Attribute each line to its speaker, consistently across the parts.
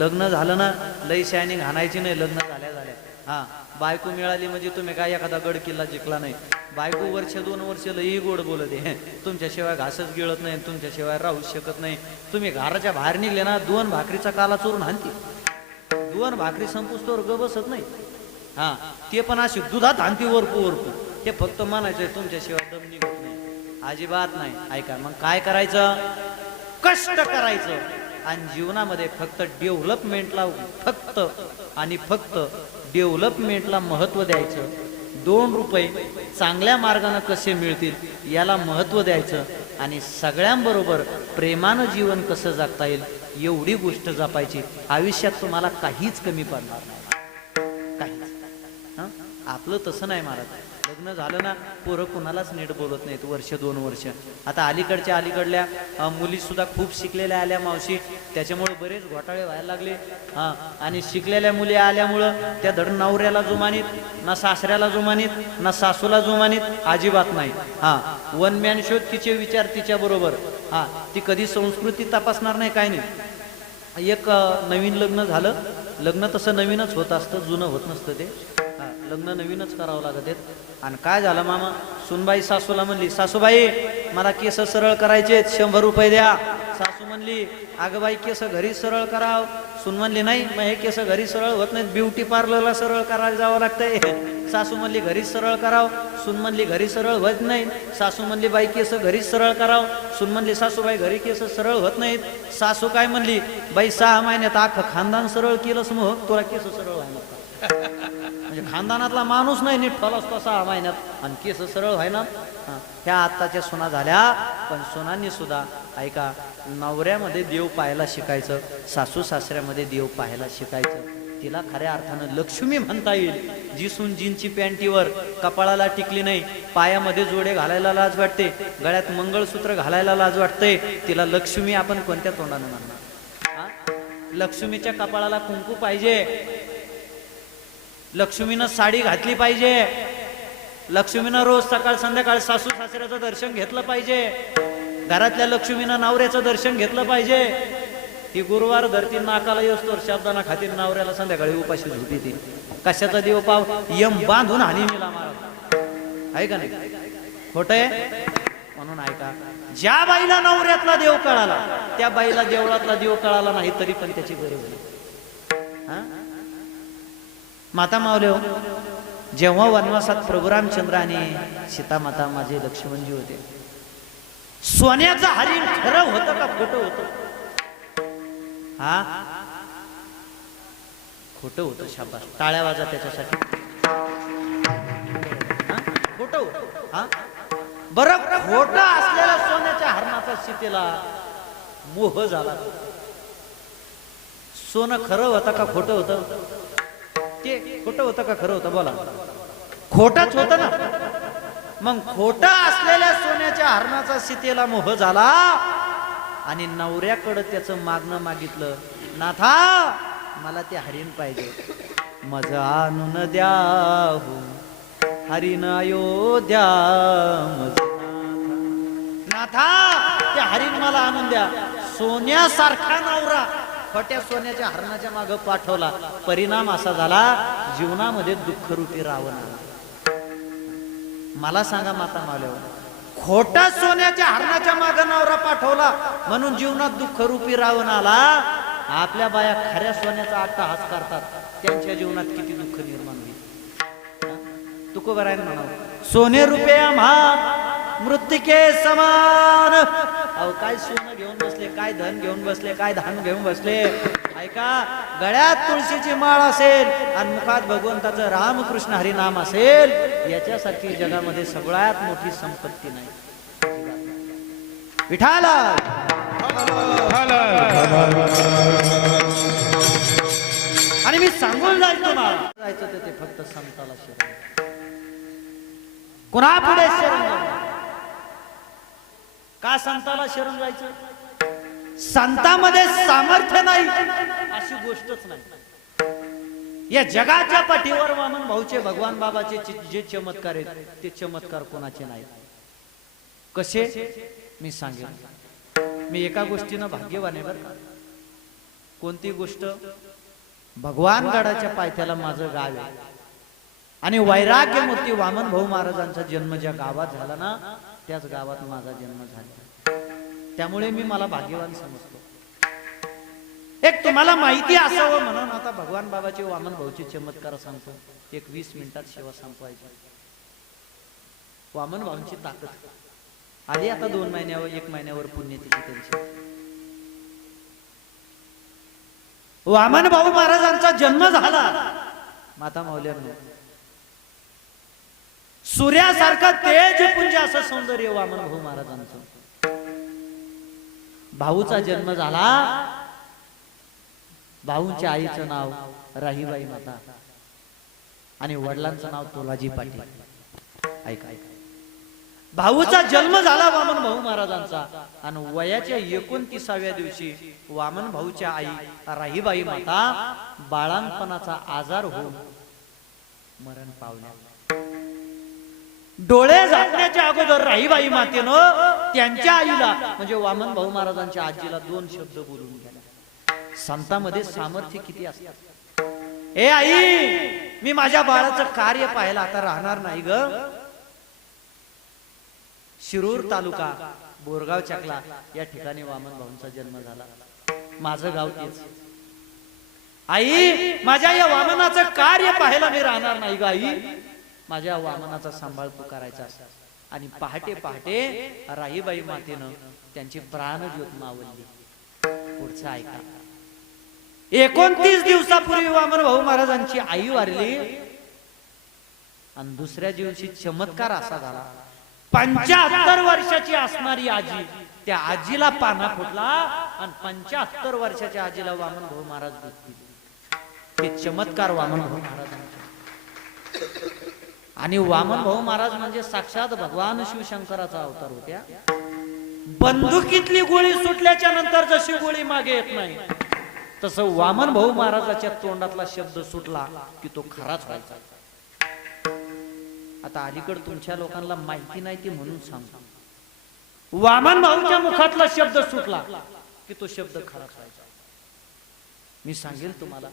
Speaker 1: लग्न झालं ना लई शहाणी घाणायची नाही लग्न झाल्या झाल्या. हा बायको मिळाली म्हणजे तुम्ही काय एखादा गड किल्ला जिंकला नाही. बायको वर्ष दोन वर्ष लई गोड बोलत आहे. तुमच्याशिवाय घासच गिळत नाही तुमच्याशिवाय राहूच शकत नाही. तुम्ही घराच्या बाहेर निघले ना दोन भाकरीचा काला चोरून हाणती दोन भाकरी संपुस्तोवर ग बसत नाही. हा ते पण अशी दुधात हानती वरपू वरपू. ते फक्त म्हणायचंय तुमच्याशिवाय दम निघत नाही. अजिबात नाही. ऐका मग काय करायचं? कष्ट करायचं. आणि जीवनामध्ये फक्त डेव्हलपमेंटला फक्त आणि फक्त डेव्हलपमेंटला महत्त्व द्यायचं. दोन रुपये चांगल्या मार्गानं कसे मिळतील याला महत्त्व द्यायचं आणि सगळ्यांबरोबर प्रेमानं जीवन कसं जगता येईल एवढी गोष्ट जपायची. आयुष्यात तुम्हाला काहीच कमी पडणार नाही. आपलं तसं नाही महाराज लग्न झालं ना पोरं कुणालाच नीट बोलत नाहीत वर्ष दोन वर्ष. आता अलीकडच्या अलीकडल्या मुलीसुद्धा मुली सुद्धा खूप शिकलेल्या आल्या मावशी. त्याच्यामुळे बरेच घोटाळे व्हायला लागले. हा आणि शिकलेल्या मुली आल्यामुळं त्या धड नवऱ्याला जुमानीत ना सासऱ्याला जुमानीत ना सासूला जुमानीत अजिबात नाही. हा वन मॅन शोध तिचे विचार तिच्या बरोबर. हा ती कधी संस्कृती तपासणार नाही काय नाही. एक नवीन लग्न झालं. लग्न तसं नवीनच होत असतं जुनं होत नसतं ते. लग्न नवीनच करावं लागत आहेत. आणि काय झालं मामा? सुनबाई सासूला म्हणली सासूबाई मला केस सरळ करायचे शंभर रुपये द्या. सासू म्हणली अगं बाई केस घरी सरळ कराव. सुन म्हणली नाही मग हे केस घरी सरळ होत नाहीत ब्युटी पार्लरला सरळ करायला जावं लागतंय. सासू म्हणली घरी सरळ कराव सून म्हणली घरी सरळ होत नाही सासू म्हणली बाई केस घरी सरळ कराव सुन म्हणली सासूबाई घरी केस सरळ होत नाहीत. सासू काय म्हणली बाई सहा महिन्यात अख्खं खानदान सरळ केलंस मग तुला केस सरळ व्हायला म्हणजे खानदानातला माणूस नाही नीट ठोला असतो सहा महिन्यात आणि केस सरळ व्हायना ह्या आत्ताच्या सुना झाल्या पण सुनांनी सुद्धा ऐका नवऱ्यामध्ये देव पाहायला शिकायचं सासू सासऱ्यामध्ये देव पाहायला शिकायचं. तिला खऱ्या अर्थानं लक्ष्मी म्हणता येईल. जी सून जीनची पॅन्टीवर कपाळाला टिकली नाही पायामध्ये जोडे घालायला लाज वाटते गळ्यात मंगळसूत्र घालायला लाज वाटते तिला लक्ष्मी आपण कोणत्या तोंडानं म्हणणार लक्ष्मीच्या कपाळाला कुंकू पाहिजे. लक्ष्मीनं साडी घातली पाहिजे. लक्ष्मीनं रोज सकाळ संध्याकाळ सासू सासऱ्याचं दर्शन घेतलं पाहिजे. घरातल्या लक्ष्मीनं नवऱ्याचं दर्शन घेतलं पाहिजे. ही गुरुवार धरती नाकाला येऊस्तोर शब्दाना खातीर नावऱ्याला संध्याकाळी उपाशी झोपी ती. कशाचा देव पाव? यम बांधून हानी मिला मारा. आहे का नाही? खोट आहे? म्हणून ऐका. ज्या बाईला नवऱ्यातला देव कळाला त्या बाईला देवळातला देव कळाला नाही तरी पण त्याची गरज नाही माता मावल्यो जेव्हा वनवासात प्रभू रामचंद्राने सीतामाता माझे लक्ष्मणजी होते सोन्याचा हरिण खरं होतं का खोटं होतं? हा? खोटं होतं शाबास. टाळ्या वाजा त्याच्यासाठी. खोट खोटं होतं. हा? बर खोटं असलेल्या सोन्याच्या हरणाचा सीतेला मोह झाला. सोनं खरं होतं का खोटं होतं? ते खोटं होतं का खरं होतं? बोला. खोटच होतं ना. मग खोटं असलेल्या सोन्याच्या हरणाचा सीतेला मोह झाला आणि नवऱ्याकडं त्याचं मागणं मागितलं नाथा मला ते हरिण पाहिजे. मज आणून द्या हो हरिण अयोध्या नाथा त्या हरिण मला आणून द्या. सोन्यासारखा नवरा फट्या सोन्याच्या हरणाच्या माग पाठवला. परिणाम असा झाला जीवनामध्ये दुःखरूपी रावण आला. मला सांगा माता माल्यावर खोटा सोन्याच्या हरणाच्या माग नवरा पाठवला. म्हणून जीवनात दुःखरूपी रावण आला. आपल्या बाया खऱ्या सोन्याचा अट्टहास करतात. त्यांच्या जीवनात किती दुःख निर्माण होईल? तुकोबरायन म्हणा सोने रुपया महा मृत्तिके समान. अहो काय सोनं घेऊन बसले काय धन घेऊन बसले काय धान घेऊन बसले? ऐका गळ्यात तुळशीची माळ असेल आणि मुखात भगवंताचं रामकृष्ण हरी नाम असेल याच्यासारखी जगामध्ये सगळ्यात मोठी संपत्ती नाही. विठाला आणि मी सांगून जाईल तुम्हाला. जायचं ते फक्त संताला शरण. कुणा पुढे शरण का संताला शरण जायचं? संतामध्ये सामर्थ्य नाही. अशी गोष्टच नाही. या जगाच्या पाठीवर वामन भाऊचे भगवान बाबाचे जे- चमत्कार आहेत ते चमत्कार कोणाचे नाही. कसे? मी सांगेन. मी एका गोष्टीनं भाग्यवान आहे बरं कोणती गोष्ट? भगवान गडाच्या पायथ्याला माझं गाव आहे. आणि वैराग्य मूर्ती वामन भाऊ महाराजांचा जन्म ज्या गावात झाला ना त्याच गावात माझा जन्म झाला. त्यामुळे मी मला भाग्यवान समजतो. एक तुम्हाला माहिती असावं म्हणून आता भगवान बाबाचे वामन भाऊचे चमत्कार सांगतो. एक वीस मिनिटात सेवा संपवायची. वामन भाऊंची ताकद. आली आता दोन महिन्यावर एक महिन्यावर पुण्यतिथी त्यांची. वामन भाऊ महाराजांचा जन्म झाला. माता माऊल्यांनो. सूर्यासारखं तेजपुंज असं सौंदर्य वामन भाऊ महाराजांचं. भाऊचा जन्म झाला. भाऊच्या आईचं नाव राहीबाई माता. आणि वडिलांचं नाव तोलाजी पाटील. ऐका ऐका. भाऊचा जन्म झाला वामन भाऊ महाराजांचा. आणि वयाच्या एकोणतीसाव्या दिवशी वामन भाऊच्या आई राहीबाई माता बाळांपणाचा आजार होऊन मरण पावल्या. डोळे झाकण्याच्या अगोदर राहीबाई मातेनं त्यांच्या आईला म्हणजे वामन भाऊ महाराजांच्या आजीला दोन शब्द बोलून गेला संतामध्ये सामर्थ्य किती असतात ए आई मी माझ्या बाळाचं कार्य पाहायला आता राहणार नाही ग. शिरूर तालुका बोरगाव चकला या ठिकाणी वामन भाऊंचा जन्म झाला. माझं गाव तेच. आई माझ्या या वामनाचं कार्य पाहायला मी राहणार नाही ग आई. माझ्या वामनाचा सांभाळ तू करायचा आणि पहाटे पहाटे राहीबाई मातेनं त्यांची प्राणज्योत मावली पुढचं ऐका. एकोणतीस दिवसापूर्वी वामन भाऊ महाराजांची आई वारली आणि दुसऱ्या दिवशी चमत्कार असा झाला. पंच्याहत्तर वर्षाची असणारी आजी त्या आजीला पाना फुटला आणि पंच्याहत्तर वर्षाच्या आजीला वामन भाऊ महाराज दूध चमत्कार वामन भाऊ महाराजांचे. आणि वामन भाऊ महाराज म्हणजे साक्षात भगवान शिवशंकराचा अवतार होत्या. बंदुकीतली गोळी सुटल्याच्या नंतर जशी गोळी मागे येत नाही तसं वामन भाऊ महाराजाच्या तोंडातला शब्द सुटला की तो खराच व्हायचा. आता अलीकड तुमच्या लोकांना माहिती नाही ती म्हणून सांगतो. वामन भाऊच्या मुखातला शब्द सुटला की तो शब्द खराच व्हायचा. मी सांगेल तुम्हाला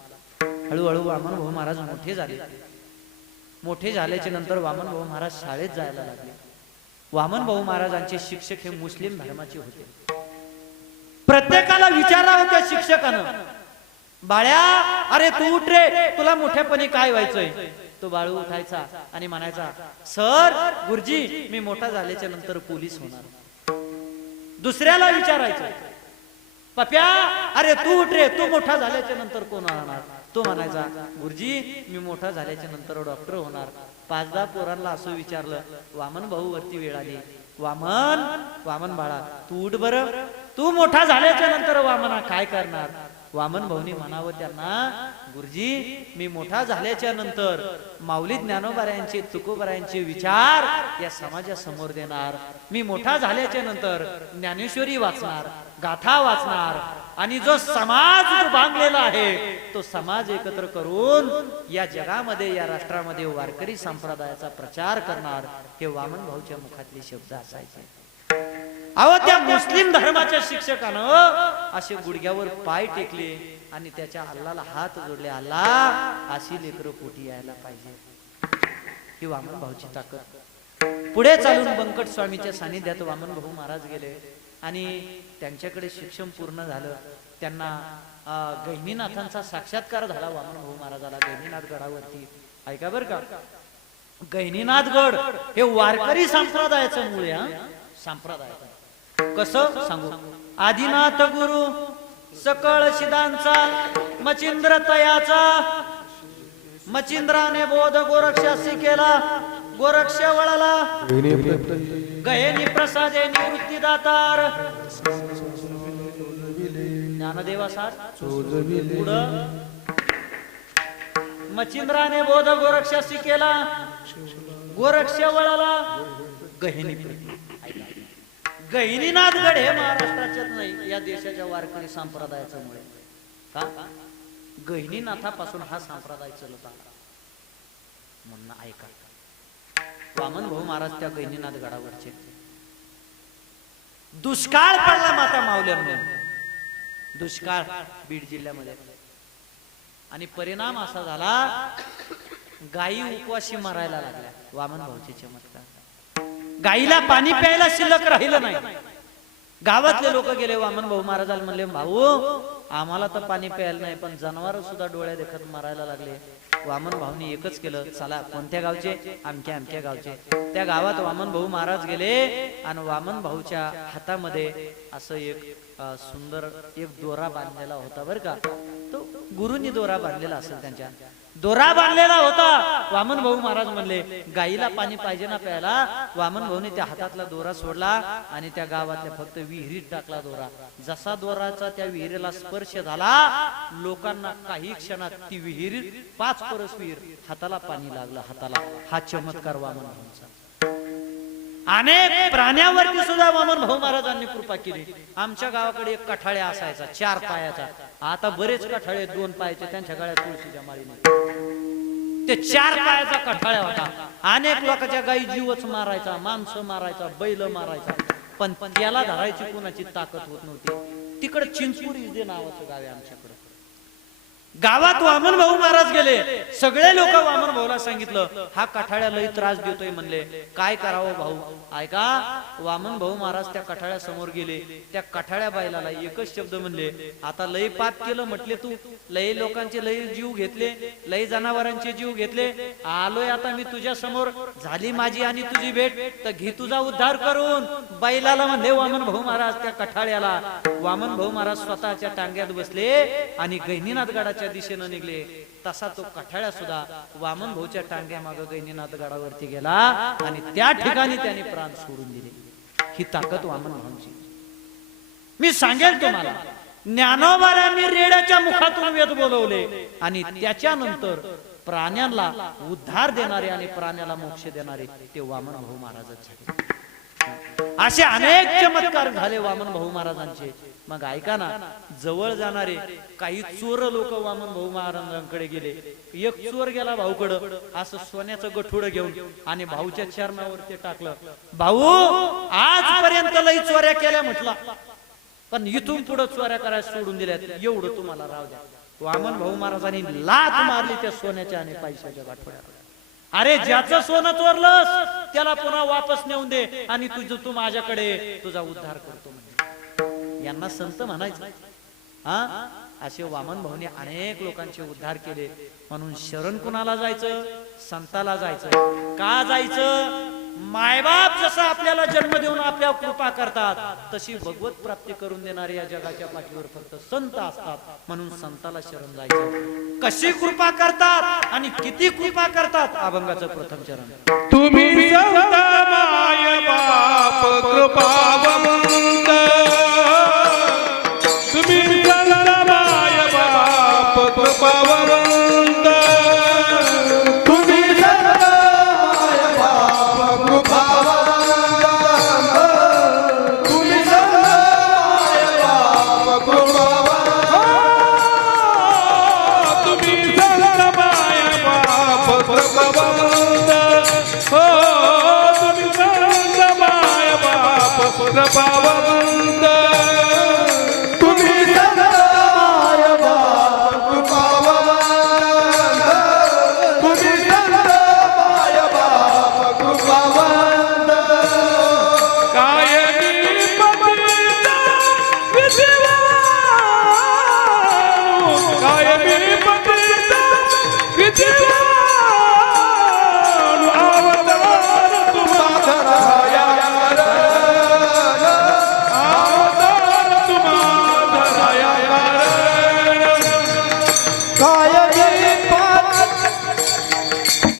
Speaker 1: हळूहळू वामन भाऊ महाराज मोठे झाले. मोठे झाल्याच्यानंतर वामन भाऊ महाराज शाळेत जायला लागले. वामन भाऊ महाराजांचे शिक्षक हे मुस्लिम धर्माचे होते. प्रत्येकाला विचारला होत्या शिक्षकानं बाळ्या अरे तू उठ रे तुला मोठ्यापणी काय व्हायचंय? तो बाळू उठायचा आणि म्हणायचा सर गुरुजी मी मोठा झाल्याच्यानंतर पोलीस होणार. दुसऱ्याला विचारायचं पप्या अरे तू उठ रे तू मोठा झाल्याच्यानंतर कोण होणार तो म्हणायचा गुरुजी मी मोठा झाल्याच्यानंतर डॉक्टर होणार. पाच दहा पोरांना असं विचारलं वामन भाऊ वरती वेळ आली वामन वामन बाळा तू उठ बर. तू मोठा झाल्याच्यानंतर वामना काय करणार? वामन भाऊनी म्हणावं त्यांना गुरुजी मी मोठा झाल्याच्यानंतर माऊली ज्ञानोबाऱ्यांचे तुकोबऱ्यांचे विचार या समाजासमोर देणार. मी मोठा झाल्याच्यानंतर ज्ञानेश्वरी वाचणार गाथा वाचणार आणि जो समाज जो बांधलेला आहे तो समाज एकत्र करून या जगामध्ये या राष्ट्रामध्ये वारकरी संप्रदायाचा प्रचार करणार हे वामन भाऊच्या मुखातले शब्द असायचे. अहो त्या मुस्लिम धर्माच्या शिक्षकानं असे गुडघ्यावर पाय टेकले आणि त्याच्या अल्लाला हात जोडले अल्ला अशी लेकरं पोटी यायला पाहिजे. ही वामन भाऊची ताकद. पुढे चालून बंकट स्वामीच्या सानिध्यात वामन भाऊ महाराज गेले. आणि त्यांच्याकडे शिक्षण पूर्ण झालं त्यांना गहिनीनाथांचा साक्षात्कार झाला वामन भाऊ महाराजाला गहिनीनाथ गडावरती. ऐका बर का? गहिनीनाथ गड हे वारकरी संप्रदायाचं मूळ आहे हा. संप्रदायाचं. कसं? सांगू. आदिनाथ गुरु सकळ शिदांचा मचिंद्र तयाचा मचिंद्राने बोध गोरक्षासी केला गोरक्ष वळाला. गहेनी प्रसादे निवृत्ती दातार. ज्ञानदेवा सार पुढं. मचिंद्राने बोध गोरक्षाशी केला. गोरक्ष वळाला. गहिनी गहिनीनाथ गड हे महाराष्ट्राच्याच नाही या देशाच्या वारकरी संप्रदायाचं मुळे. का? गहिनीनाथापासून हा संप्रदाय चलत आला. म्हणणं ऐका. वामन भाऊ महाराज त्या गैनीनाथ गडावरचे दुष्काळ पडला माता माऊल्यांना दुष्काळ बीड जिल्ह्यामध्ये. आणि परिणाम असा झाला गायी उपवाशी मरायला लागल्या वामन भाऊचे चमत्कार गाईला पाणी प्यायला शिल्लक राहिलं नाही. गावातले लोक गेले वामन भाऊ महाराजाला म्हणले भाऊ आम्हाला तर पाणी प्यायला नाही पण जनावर सुद्धा डोळ्या देखत मरायला लागले. वामन भाऊनी एकच केलं चला कोणत्या गावचे? आमच्या आमच्या गावचे. त्या गावात वामन भाऊ महाराज गेले आणि वामन भाऊच्या हातामध्ये असं एक सुंदर एक दोरा बांधलेला होता बर का. गुरुंनी दोरा बांधलेला असेल त्यांच्या. दोरा बांधलेला होता. वामन भाऊ महाराज म्हणले गाईला पाणी पाहिजे ना प्यायला. वामन भाऊने त्या हातातला दोरा सोडला आणि त्या गावातल्या फक्त विहिरीत टाकला दोरा. जसा दोराचा त्या विहिरीला स्पर्श झाला लोकांना काही क्षणात ती विहीर पाच परस विहीर हाताला पाणी लागलं हाताला. हा चमत्कार वामन भाऊंचा. अनेक प्राण्यावरती सुद्धा वामन भाऊ महाराजांनी कृपा केली. आमच्या गावाकडे एक कठाळे असायचा चार पायाचा. आता बरेच कठाळे दोन पायाचे त्यांच्या गळ्यात तुळशीच्या माळीने. ते चार पायाचा कठाळ्या होता. अनेक लोकांच्या गायी जीवच मारायचा माणसं मारायचा बैल मारायचा. पण त्याला धरायची कोणाची ताकद होत नव्हती. तिकडे चिंचपुरी नावाचं गाव आहे आमच्याकडे. गावात वामन भाऊ महाराज गेले. सगळे लोक वामन भाऊला सांगितलं हा कठाळ्या लई त्रास देतोय म्हणले. काय करावं भाऊ? ऐका वामन भाऊ महाराज त्या कठाळ्या समोर गेले. त्या कठाळ्या बायलाला एकच शब्द म्हणले आता लई पाप केलं म्हटले तू. लई लोकांचे लई जीव घेतले लई जनावरांचे जीव घेतले. आलोय आता मी तुझ्या समोर. झाली माझी आणि तुझी भेट. तर घे तुझा उद्धार करून. बैलाला म्हणले वामन भाऊ महाराज त्या कठाळ्याला. वामन भाऊ महाराज स्वतःच्या टांग्यात बसले आणि गहिनीनाथ गडाच्या दिशेनं निघले. तसा तो कठाळ्या सुद्धा वामन भाऊच्या टांग्या माग गैनीनाथ गडावरती गेला आणि त्या ठिकाणी त्याने प्राण सोडून दिले. ही ताकद वामन भाऊंची. मी सांगेल तुम्हाला ज्ञानोबाऱ्यांनी रेड्याच्या मुखातून वेद बोलवले आणि त्याच्यानंतर प्राण्याला उद्धार देणारे आणि प्राण्याला मोक्ष देणारे ते वामन भाऊ महाराजच झाले. असे अनेक चमत्कार झाले वामन भाऊ महाराजांचे. मग ऐका ना जवळ जाणारे काही चोर लोक वामन भाऊ महाराजांकडे गेले. एक चोर गेला भाऊकडं. असं सोन्याचं गठुड घेऊन आणि भाऊच्या चरणावर ते टाकलं. भाऊ आजपर्यंत लई चोऱ्या केल्या म्हटला. पण इथून पुढे चोऱ्या करायला सोडून दिल्यात. एवढं तुम्हाला राव द्या. वामन भाऊ महाराजांनी लात मारली त्या सोन्याच्या आणि पैशाच्या गाठोड्याला अरे ज्याचं सोनं चोरलंस त्याला पुन्हा वापस नेऊन दे आणि तुझं तू माझ्याकडे. तुझा उद्धार करतो म्हणजे यांना संत म्हणायचं. हा? असे वामन भाऊने अनेक लोकांचे उद्धार केले. म्हणून शरण कुणाला जायचं? संताला जायचं. का जायचं? मायबाप जसा आपल्याला जन्म देऊन आपल्या कृपा करतात तशी भगवत प्राप्ती करून देणारे या जगाच्या पाठीवर फक्त संत असतात म्हणून संताला शरण जायचं कशी कृपा करतात आणि किती कृपा करतात अभंगाचं प्रथम चरण.
Speaker 2: तुम्ही कृपा up